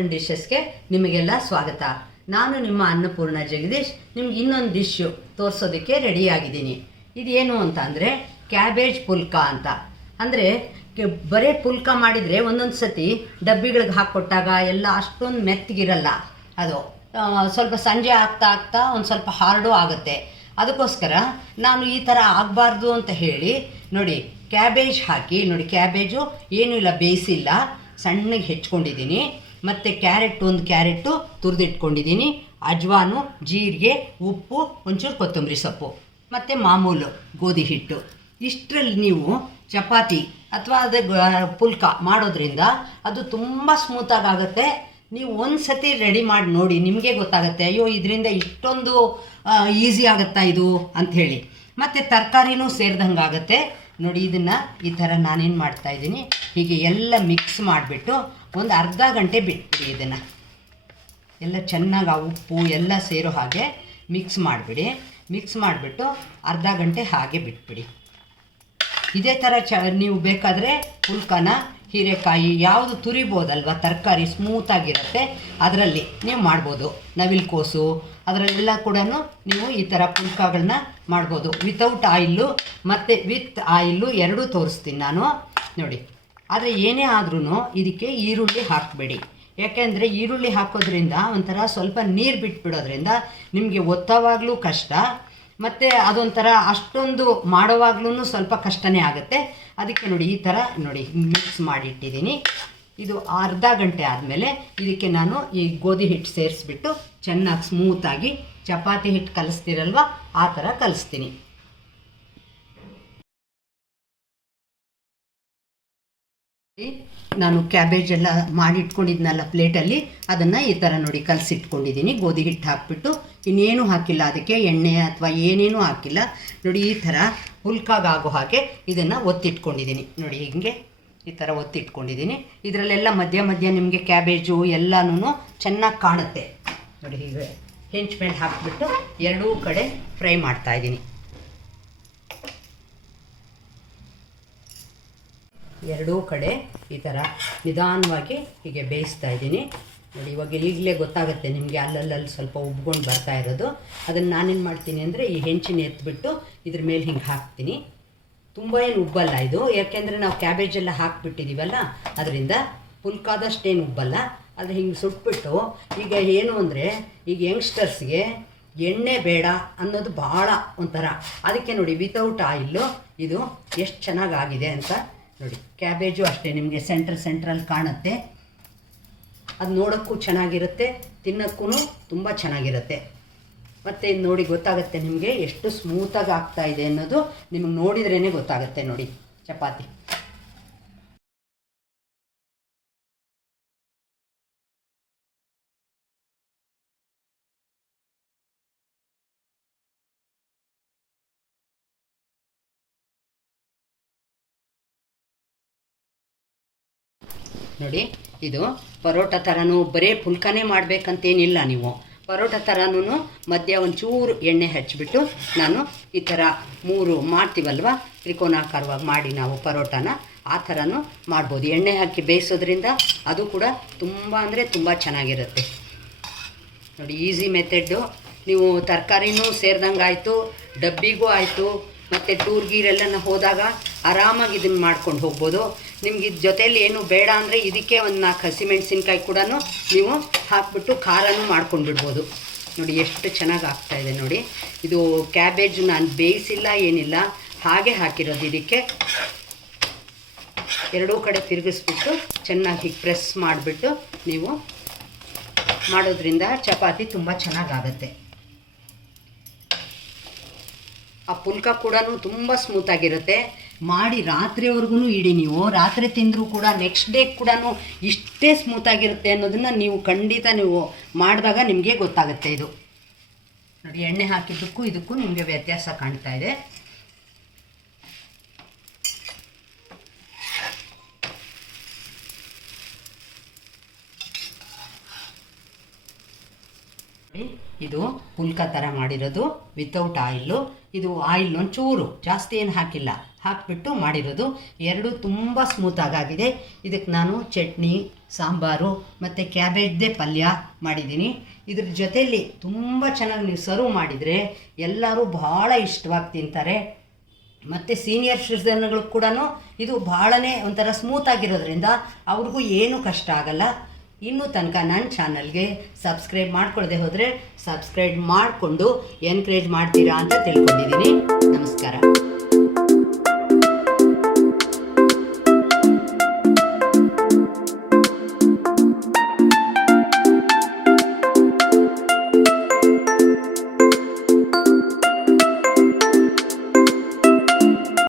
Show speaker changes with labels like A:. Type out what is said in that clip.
A: Martin ಡಿಶಸ್ಗೆ ನಿಮಗೆಲ್ಲ ಸ್ವಾಗತ. ನಾನು ನಿಮ್ಮ ಅನ್ನಪೂರ್ಣ ಜಗದೀಶ್, ನಿಮ್ಗೆ ಇನ್ನೊಂದು ಡಿಶ್ಶು ತೋರಿಸೋದಕ್ಕೆ ರೆಡಿಯಾಗಿದ್ದೀನಿ ಇದೇನು ಅಂತ ಅಂದರೆ ಕ್ಯಾಬೇಜ್ ಪುಲ್ಕ ಅಂತ. ಅಂದರೆ ಬರೀ ಪುಲ್ಕ ಮಾಡಿದರೆ ಒಂದೊಂದು ಸತಿ ಡಬ್ಬಿಗಳಿಗೆ ಹಾಕ್ಕೊಟ್ಟಾಗ ಎಲ್ಲ ಅಷ್ಟೊಂದು ಮೆತ್ತಗಿರಲ್ಲ. ಅದು ಸ್ವಲ್ಪ ಸಂಜೆ ಆಗ್ತಾ ಆಗ್ತಾ ಒಂದು ಸ್ವಲ್ಪ ಹಾರ್ಡು ಆಗುತ್ತೆ. ಅದಕ್ಕೋಸ್ಕರ ನಾನು ಈ ಥರ ಆಗಬಾರ್ದು ಅಂತ ಹೇಳಿ ನೋಡಿ ಕ್ಯಾಬೇಜ್ ಹಾಕಿ, ನೋಡಿ ಕ್ಯಾಬೇಜು ಏನೂ ಇಲ್ಲ, ಬೇಯಿಸಿಲ್ಲ, ಸಣ್ಣಗೆ ಹೆಚ್ಕೊಂಡಿದ್ದೀನಿ. ಮತ್ತು ಕ್ಯಾರೆಟ್, ಒಂದು ಕ್ಯಾರೆಟು ತುರಿದಿಟ್ಕೊಂಡಿದ್ದೀನಿ. ಅಜ್ವಾನು, ಜೀರಿಗೆ, ಉಪ್ಪು, ಒಂಚೂರು ಕೊತ್ತಂಬರಿ ಸೊಪ್ಪು. ಮತ್ತು ಮಾಮೂಲು ಗೋಧಿ ಹಿಟ್ಟು. ಇಷ್ಟರಲ್ಲಿ ನೀವು ಚಪಾತಿ ಅಥವಾ ಅದೇ ಪುಲ್ಕ ಮಾಡೋದ್ರಿಂದ ಅದು ತುಂಬ ಸ್ಮೂತಾಗಿ ಆಗುತ್ತೆ. ನೀವು ಒಂದು ಸತಿ ರೆಡಿ ಮಾಡಿ ನೋಡಿ, ನಿಮಗೆ ಗೊತ್ತಾಗುತ್ತೆ, ಅಯ್ಯೋ, ಇದರಿಂದ ಇಷ್ಟೊಂದು ಈಸಿ ಆಗುತ್ತಾ ಇದು? ಅಂಥೇಳಿ ಮತ್ತು ತರಕಾರಿನೂ ಸೇರಿದಂಗೆ ಆಗುತ್ತೆ. ನೋಡಿ, ಇದನ್ನು ಈ ಥರ ನಾನೇನು ಮಾಡ್ತಾ ಇದ್ದೀನಿ. ಹೀಗೆ ಎಲ್ಲ ಮಿಕ್ಸ್ ಮಾಡಿಬಿಟ್ಟು ಒಂದು ಅರ್ಧ ಗಂಟೆ ಬಿಟ್ಬಿಡಿ ಇದನ್ನು. ಎಲ್ಲ ಚೆನ್ನಾಗಿ ಆ ಉಪ್ಪು ಎಲ್ಲ ಸೇರೋ ಹಾಗೆ ಮಿಕ್ಸ್ ಮಾಡಿಬಿಡಿ. ಮಿಕ್ಸ್ ಮಾಡಿಬಿಟ್ಟು ಅರ್ಧ ಗಂಟೆ ಹಾಗೆ ಬಿಟ್ಬಿಡಿ. ಇದೇ ಥರ ಚ, ನೀವು ಬೇಕಾದರೆ ಉಲ್ಕನ ಹೀರೆಕಾಯಿ ಯಾವುದು ತುರಿಬೋದಲ್ವ, ತರಕಾರಿ ಸ್ಮೂತಾಗಿರುತ್ತೆ ಅದರಲ್ಲಿ ನೀವು ಮಾಡ್ಬೋದು. ನವಿಲ್ಕೋಸು ಅದರಲ್ಲೆಲ್ಲ ಕೂಡ ನೀವು ಈ ಥರ ಪುಲ್ಕಗಳನ್ನ ಮಾಡ್ಬೋದು. ವಿತೌಟ್ ಆಯಿಲ್ಲು ಮತ್ತು ವಿತ್ ಆಯಿಲ್ಲು ಎರಡೂ ತೋರಿಸ್ತೀನಿ ನಾನು. ನೋಡಿ. ಆದರೆ ಏನೇ ಆದ್ರೂ ಇದಕ್ಕೆ ಈರುಳ್ಳಿ ಹಾಕಬೇಡಿ. ಯಾಕೆಂದರೆ ಈರುಳ್ಳಿ ಹಾಕೋದ್ರಿಂದ ಒಂಥರ ಸ್ವಲ್ಪ ನೀರು ಬಿಟ್ಬಿಡೋದ್ರಿಂದ ನಿಮಗೆ ಒತ್ತವಾಗಲೂ ಕಷ್ಟ, ಮತ್ತು ಅದೊಂಥರ ಅಷ್ಟೊಂದು ಮಾಡೋವಾಗ್ಲೂ ಸ್ವಲ್ಪ ಕಷ್ಟನೇ ಆಗುತ್ತೆ. ಅದಕ್ಕೆ ನೋಡಿ ಈ ಥರ ನೋಡಿ ಮಿಕ್ಸ್ ಮಾಡಿಟ್ಟಿದ್ದೀನಿ. ಇದು ಅರ್ಧ ಗಂಟೆ ಆದಮೇಲೆ ಇದಕ್ಕೆ ನಾನು ಈ ಗೋಧಿ ಹಿಟ್ಟು ಸೇರಿಸ್ಬಿಟ್ಟು ಚೆನ್ನಾಗಿ ಸ್ಮೂತಾಗಿ ಚಪಾತಿ ಹಿಟ್ಟು ಕಲಿಸ್ತೀರಲ್ವ, ಆ ಥರ ಕಲಿಸ್ತೀನಿ. ನಾನು ಕ್ಯಾಬೇಜ್ ಎಲ್ಲ ಮಾಡಿಟ್ಕೊಂಡಿದ್ನಲ್ಲ ಪ್ಲೇಟಲ್ಲಿ ಅದನ್ನು ಈ ಥರ ನೋಡಿ ಕಲಸಿಟ್ಕೊಂಡಿದ್ದೀನಿ ಗೋಧಿ ಹಿಟ್ಟು ಹಾಕ್ಬಿಟ್ಟು ಇನ್ನೇನು ಹಾಕಿಲ್ಲ ಅದಕ್ಕೆ ಎಣ್ಣೆ ಅಥವಾ ಏನೇನೂ ಹಾಕಿಲ್ಲ. ನೋಡಿ ಈ ಥರ ಹುಲ್ಕಾಗೋ ಹಾಗೆ ಇದನ್ನು ಒತ್ತಿಟ್ಕೊಂಡಿದ್ದೀನಿ ನೋಡಿ ಹಿಂಗೆ ಈ ಥರ ಒತ್ತಿಟ್ಕೊಂಡಿದ್ದೀನಿ ಇದರಲ್ಲೆಲ್ಲ ಮಧ್ಯ ಮಧ್ಯ ನಿಮಗೆ ಕ್ಯಾಬೇಜು ಎಲ್ಲನೂ ಚೆನ್ನಾಗಿ ಕಾಣುತ್ತೆ. ನೋಡಿ ಹೀಗೆ ಹೆಂಚ್ ಮೇಲೆ ಹಾಕಿಬಿಟ್ಟು ಎರಡೂ ಕಡೆ ಫ್ರೈ ಮಾಡ್ತಾಯಿದ್ದೀನಿ ಎರಡೂ ಕಡೆ ಈ ಥರ ನಿಧಾನವಾಗಿ ಹೀಗೆ ಬೇಯಿಸ್ತಾ ಇದ್ದೀನಿ. ನೋಡಿ, ಇವಾಗ ಈಗಲೇ ಗೊತ್ತಾಗುತ್ತೆ ನಿಮಗೆ ಅಲ್ಲಲ್ಲಲ್ಲಿ ಸ್ವಲ್ಪ ಉಬ್ಕೊಂಡು ಬರ್ತಾ ಇರೋದು. ಅದನ್ನು ನಾನೇನು ಮಾಡ್ತೀನಿ ಅಂದರೆ ಈ ಹೆಂಚಿನ ಎತ್ತಿಬಿಟ್ಟು ಇದ್ರ ಮೇಲೆ ಹಿಂಗೆ ಹಾಕ್ತೀನಿ. ತುಂಬ ಏನು ಉಬ್ಬಲ್ಲ ಇದು. ಯಾಕೆಂದರೆ ನಾವು ಕ್ಯಾಬೇಜ್ ಎಲ್ಲ ಹಾಕ್ಬಿಟ್ಟಿದ್ದೀವಲ್ಲ ಅದರಿಂದ ಏನು ಉಬ್ಬಲ್ಲ. ಅದು ಹಿಂಗೆ ಸುಟ್ಬಿಟ್ಟು ಈಗ ಏನು ಅಂದರೆ, ಈಗ ಯಂಗ್ಸ್ಟರ್ಸ್ಗೆ ಎಣ್ಣೆ ಬೇಡ ಅನ್ನೋದು ಭಾಳ ಒಂಥರ. ಅದಕ್ಕೆ ನೋಡಿ ವಿತೌಟ್ ಆಯಿಲ್ಲು ಇದು ಎಷ್ಟು ಚೆನ್ನಾಗಾಗಿದೆ ಅಂತ ನೋಡಿ. ಕ್ಯಾಬೇಜು ಅಷ್ಟೇ, ನಿಮಗೆ ಸೆಂಟ್ರ್ ಸೆಂಟ್ರಲ್ಲಿ ಕಾಣುತ್ತೆ. ಅದು ನೋಡೋಕ್ಕೂ ಚೆನ್ನಾಗಿರುತ್ತೆ ತಿನ್ನೋಕ್ಕೂ ತುಂಬ ಚೆನ್ನಾಗಿರುತ್ತೆ. ಮತ್ತು ಇದು ನೋಡಿ ಗೊತ್ತಾಗುತ್ತೆ ನಿಮಗೆ ಎಷ್ಟು ಸ್ಮೂತಾಗಿ ಆಗ್ತಾ ಇದೆ ಅನ್ನೋದು, ನಿಮಗೆ ನೋಡಿದ್ರೇ ಗೊತ್ತಾಗುತ್ತೆ ನೋಡಿ, ಚಪಾತಿ. ನೋಡಿ, ಇದು ಪರೋಟ ಥರನೂ ಬರೇ ಪುಲ್ಕನೇ ಮಾಡಬೇಕಂತೇನಿಲ್ಲ ನೀವು. ಪರೋಟ ಥರನೂ ಮಧ್ಯ ಒಂಚೂರು ಎಣ್ಣೆ ಹಚ್ಚಿಬಿಟ್ಟು ನಾನು ಈ ಥರ ಮೂರು ಮಾಡ್ತೀವಲ್ವ? ತ್ರಿಕೋನಾಕಾರವಾಗಿ ಮಾಡಿ ನಾವು ಪರೋಟನ. ಆ ಥರನೂ ಮಾಡ್ಬೋದು. ಎಣ್ಣೆ ಹಾಕಿ ಬೇಯಿಸೋದ್ರಿಂದ ಅದು ಕೂಡ ತುಂಬ ಅಂದರೆ ತುಂಬ ಚೆನ್ನಾಗಿರುತ್ತೆ. ನೋಡಿ, ಈಸಿ ಮೆಥಡ್ಡು. ನೀವು ತರಕಾರಿನೂ ಸೇರಿದಂಗೆ ಆಯಿತು ಡಬ್ಬಿಗೂ ಆಯಿತು ಮತ್ತು ಟೂರ್ ಗೀರೆಲ್ಲ ಹೋದಾಗ ಆರಾಮಾಗಿ ಇದನ್ನು ಮಾಡ್ಕೊಂಡು ಹೋಗ್ಬೋದು. ನಿಮ್ಗೆ ಇದು ಜೊತೆಯಲ್ಲಿ ಏನು ಬೇಡ ಅಂದರೆ ಇದಕ್ಕೆ ಒಂದು ನಾಲ್ಕು ಹಸಿಮೆಣಸಿನ್ಕಾಯಿ ಕೂಡ ನೀವು ಹಾಕ್ಬಿಟ್ಟು ಖಾರನೂ ಮಾಡ್ಕೊಂಡು ಬಿಡ್ಬೋದು. ನೋಡಿ ಎಷ್ಟು ಚೆನ್ನಾಗಿ ಇದೆ ನೋಡಿ. ಇದು ಕ್ಯಾಬೇಜ್ ನಾನು ಬೇಯಿಸಿಲ್ಲ, ಏನಿಲ್ಲ. ಹಾಗೆ ಹಾಕಿರೋದು ಇದಕ್ಕೆ. ಎರಡೂ ಕಡೆ ತಿರುಗಿಸ್ಬಿಟ್ಟು ಚೆನ್ನಾಗಿ ಪ್ರೆಸ್ ಮಾಡಿಬಿಟ್ಟು ನೀವು ಮಾಡೋದ್ರಿಂದ ಚಪಾತಿ ತುಂಬ ಚೆನ್ನಾಗಾಗತ್ತೆ ಆ ಪುಲ್ಕ ಕೂಡ ತುಂಬ ಸ್ಮೂತಾಗಿರುತ್ತೆ ಮಾಡಿ ರಾತ್ರಿವರೆಗೂ ಇಡಿ ನೀವು. ರಾತ್ರಿ ತಿಂದರೂ ಕೂಡ ನೆಕ್ಸ್ಟ್ ಡೇ ಕೂಡ ಇಷ್ಟೇ ಸ್ಮೂತಾಗಿರುತ್ತೆ ಅನ್ನೋದನ್ನು ನೀವು ಖಂಡಿತ ನೀವು ಮಾಡಿದಾಗ ನಿಮಗೆ ಗೊತ್ತಾಗುತ್ತೆ ಇದು. ನೋಡಿ, ಎಣ್ಣೆ ಹಾಕಿದ್ದಕ್ಕೂ ಇದಕ್ಕೂ ನಿಮಗೆ ವ್ಯತ್ಯಾಸ ಕಾಣ್ತಾ ಇದೆ. ಇದು ಪುಲ್ಕ ಥರ ಮಾಡಿರೋದು ವಿತೌಟ್ ಆಯಿಲ್ಲು ಇದು ಆಯಿಲ್ ಒಂಚೂರು, ಜಾಸ್ತಿ ಏನು ಹಾಕಿಲ್ಲ. ಹಾಕಿಬಿಟ್ಟು ಮಾಡಿರೋದು. ಎರಡು ತುಂಬ ಸ್ಮೂತಾಗಾಗಿದೆ ಇದಕ್ಕೆ ನಾನು ಚಟ್ನಿ, ಸಾಂಬಾರು ಮತ್ತು ಕ್ಯಾಬೇಜ್ದೇ ಪಲ್ಯ ಮಾಡಿದ್ದೀನಿ. ಇದ್ರ ಜೊತೆಯಲ್ಲಿ ತುಂಬ ಚೆನ್ನಾಗಿ ನೀವು ಸರ್ವ್ ಮಾಡಿದರೆ ಎಲ್ಲರೂ ಭಾಳ ಇಷ್ಟವಾಗಿ ತಿಂತಾರೆ. ಮತ್ತು ಸೀನಿಯರ್ ಸಿಟಿಸನ್ಗಳು ಕೂಡ ಇದು ಭಾಳನೇ ಒಂಥರ ಸ್ಮೂತ್ ಆಗಿರೋದ್ರಿಂದ ಅವ್ರಿಗೂ ಏನೂ ಕಷ್ಟ ಆಗಲ್ಲ. ಇನ್ನೂ ತನಕ ನನ್ನ ಚಾನಲ್ಗೆ ಸಬ್ಸ್ಕ್ರೈಬ್ ಮಾಡ್ಕೊಳ್ಳದೆ ಹೋದರೆ ಸಬ್ಸ್ಕ್ರೈಬ್ ಮಾಡಿಕೊಂಡು ಎನ್ಕರೇಜ್ ಮಾಡ್ತೀರಾ ಅಂತ ತಿಳ್ಕೊಂಡಿದ್ದೀನಿ. ನಮಸ್ಕಾರ.